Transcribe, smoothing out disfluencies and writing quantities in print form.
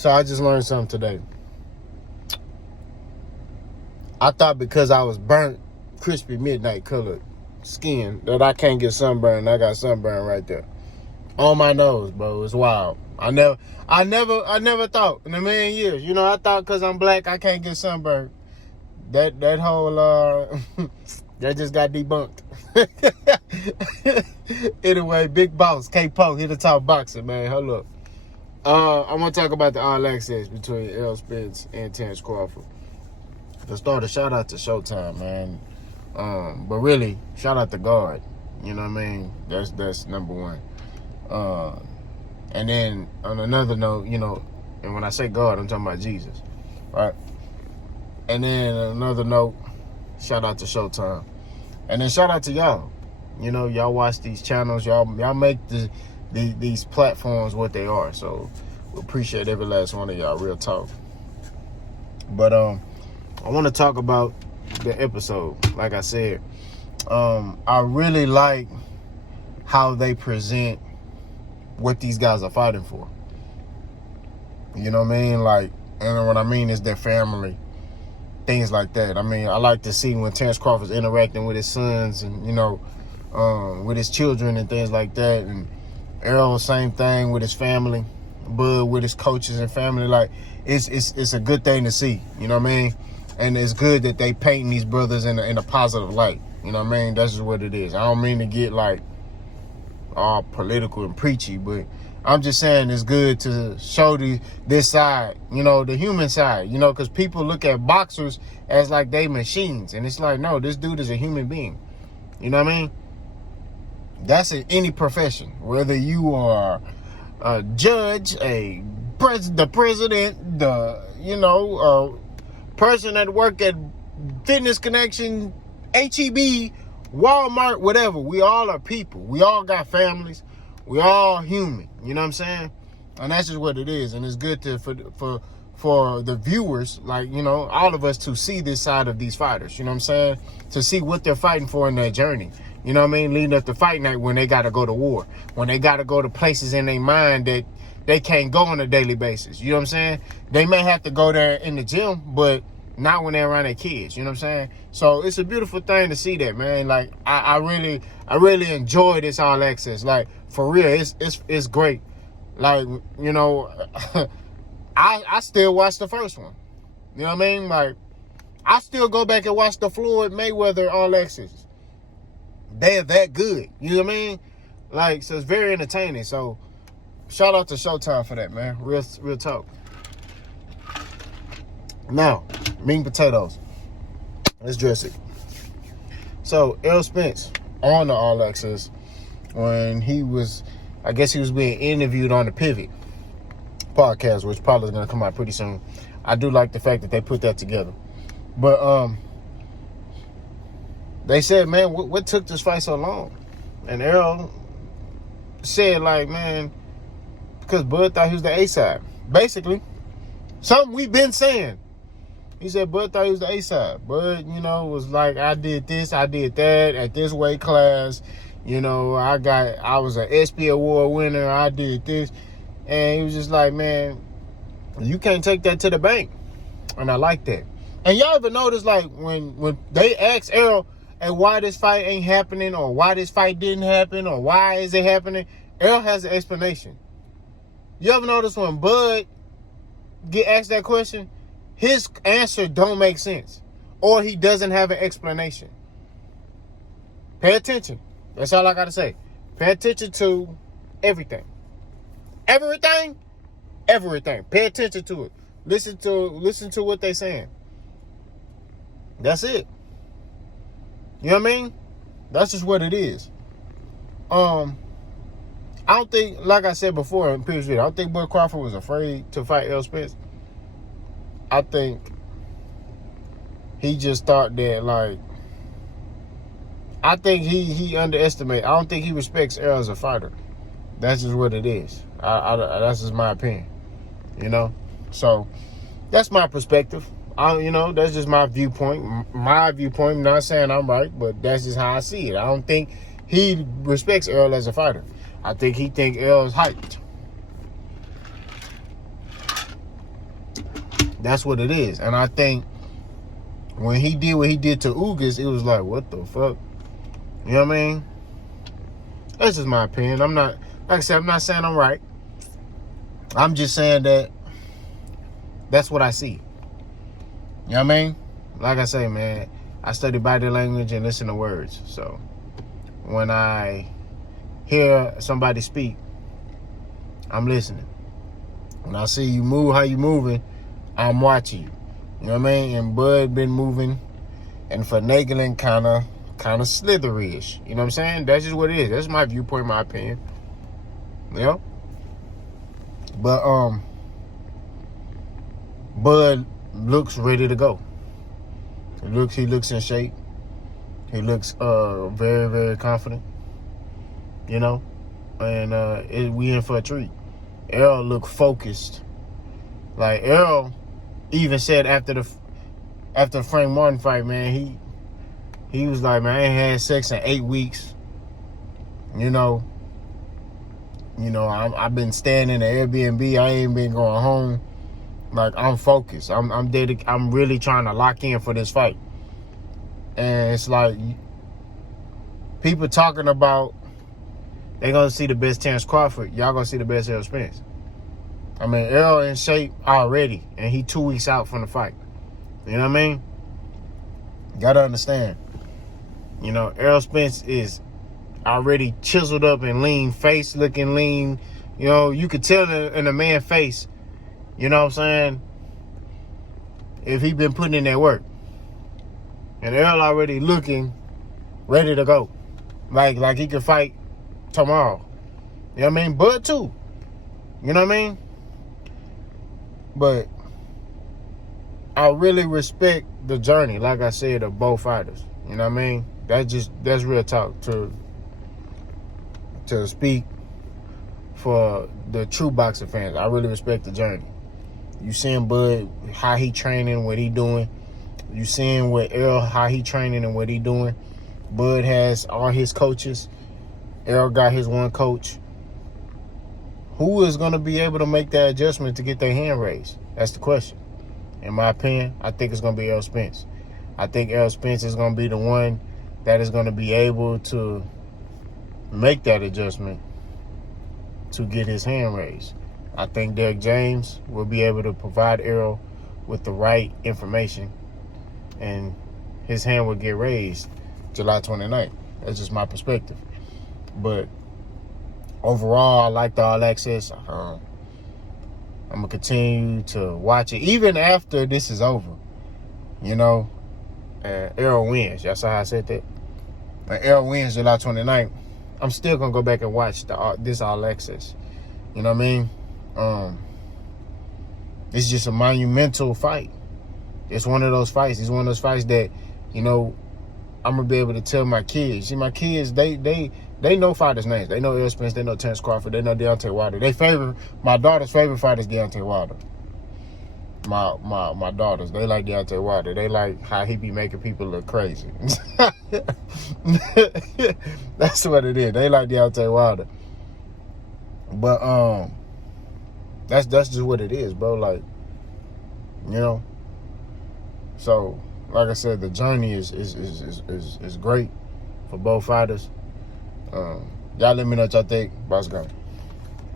So I just learned something today. I thought because I was burnt, crispy, midnight colored skin that I can't get sunburn. I got sunburn right there on my nose, bro. It's wild. I never thought in a million years. You know, I thought because I'm black I can't get sunburn. That whole that just got debunked. Anyway, big boss K-Punk, hit the top boxer, man. Hold up. I want to talk about the All Access between Errol Spence and Terence Crawford. To start, a shout out to Showtime, man. But really, shout out to God. You know what I mean? That's number one. And then on another note, you know, and when I say God, I'm talking about Jesus, right? And then another note, shout out to Showtime. And then shout out to y'all. You know, y'all watch these channels, y'all make these platforms what they are. So we appreciate every last one of y'all, real talk. But I want to talk about the episode. Like I said, I really like how they present what these guys are fighting for. You know what I mean? Like, and what I mean is their family, things like that. I mean, I like to see when Terence Crawford's interacting with his sons and, you know, with his children and things like that. And Errol, same thing with his family. Bud with his coaches and family. Like, it's a good thing to see. You know what I mean? And it's good that they painting these brothers in a positive light. You know what I mean? That's just what it is. I don't mean to get like all political and preachy, but I'm just saying it's good to show this side, you know, the human side, you know, because people look at boxers as like they machines. And it's like, no, this dude is a human being. You know what I mean? That's in any profession. Whether you are a judge, the president, person that work at Fitness Connection, HEB, Walmart, whatever. We all are people. We all got families. We all human. You know what I'm saying? And that's just what it is. And it's good for the viewers, like, you know, all of us to see this side of these fighters. You know what I'm saying? To see what they're fighting for in their journey. You know what I mean? Leading up to fight night when they got to go to war. When they got to go to places in their mind that they can't go on a daily basis. You know what I'm saying? They may have to go there in the gym, but not when they're around their kids. You know what I'm saying? So it's a beautiful thing to see that, man. Like, I really enjoy this All Access. Like, for real, it's great. Like, you know, I still watch the first one. You know what I mean? Like, I still go back and watch the Floyd Mayweather All Access. They're that good. You know what I mean? Like, so it's very entertaining. So shout out to Showtime for that, man. Real talk. Now, meat and potatoes. Let's dress it. So, Errol Spence on the All Access, when he was being interviewed on the Pivot podcast, which probably is going to come out pretty soon. I do like the fact that they put that together. But they said, man, what took this fight so long? And Errol said, like, man, because Bud thought he was the A-side. Basically, something we've been saying. He said Bud thought he was the A-side. Bud, you know, was like, I did this, I did that at this weight class. You know, I was an ESPY award winner. I did this. And he was just like, man, you can't take that to the bank. And I like that. And y'all ever notice, like, when they ask Errol, and why this fight ain't happening, or why this fight didn't happen, or why is it happening, Errol has an explanation. You ever notice when Bud get asked that question, his answer don't make sense, or he doesn't have an explanation? Pay attention. That's all I gotta say. Pay attention to everything. Everything. Pay attention to it. Listen to what they saying. That's it. You know what I mean? That's just what it is. I don't think, like I said before in previous video, I don't think Bud Crawford was afraid to fight Errol Spence. I think he just thought that, like, I think he underestimated. I don't think he respects Errol as a fighter. That's just what it is. That's just my opinion. You know? So, that's my perspective. That's just my viewpoint. I'm not saying I'm right, but that's just how I see it. I don't think he respects Errol as a fighter. I think he thinks Errol is hyped. That's what it is. And I think when he did what he did to Ugas, it was like, what the fuck? You know what I mean? That's just my opinion. I'm not, like I said, I'm not saying I'm right. I'm just saying that that's what I see. You know what I mean? Like I say, man, I study body language and listen to words. So when I hear somebody speak, I'm listening. When I see you move how you moving, I'm watching you. You know what I mean? And Bud been moving and finagling kind of slitherish. You know what I'm saying? That's just what it is. That's my viewpoint, my opinion. You know? But Bud looks ready to go. He looks in shape. He looks very, very confident. You know? And we in for a treat. Errol looked focused. Like Errol even said after the Frank Martin fight, man, he was like, man, I ain't had sex in 8 weeks. You know, I've been staying in the Airbnb. I ain't been going home. Like, I'm focused. I'm really trying to lock in for this fight. And it's like, people talking about they gonna see the best Terence Crawford. Y'all gonna see the best Errol Spence. I mean, Errol in shape already, and he 2 weeks out from the fight. You know what I mean? Gotta understand. You know, Errol Spence is already chiseled up and lean, face looking lean. You know, you could tell in a man's face, you know what I'm saying, if he been putting in that work. And Errol already looking ready to go. Like he could fight tomorrow. You know what I mean? Bud too. You know what I mean? But I really respect the journey, like I said, of both fighters. You know what I mean? That's real talk. To speak for the true boxing fans, I really respect the journey. You seeing Bud, how he training, what he doing. You seeing what Errol, how he training and what he doing. Bud has all his coaches. Errol got his one coach. Who is going to be able to make that adjustment to get their hand raised? That's the question. In my opinion, I think it's going to be Errol Spence. I think Errol Spence is going to be the one that is going to be able to make that adjustment to get his hand raised. I think Derek James will be able to provide Errol with the right information, and his hand will get raised July 29th. That's just my perspective. But overall, I like the All Access. I'm going to continue to watch it, even after this is over. You know, Errol wins. Y'all saw how I said that? When Errol wins July 29th, I'm still going to go back and watch this All Access. You know what I mean? It's just a monumental fight. It's one of those fights. It's one of those fights that, you know, I'm going to be able to tell my kids. See, my kids, they know fighters' names. They know Errol Spence. They know Terence Crawford. They know Deontay Wilder. My daughter's favorite fighter is Deontay Wilder. My daughters, they like Deontay Wilder. They like how he be making people look crazy. That's what it is. They like Deontay Wilder. But that's just what it is, bro. Like, you know. So, like I said, the journey is great for both fighters. Y'all let me know what y'all think. Boss go.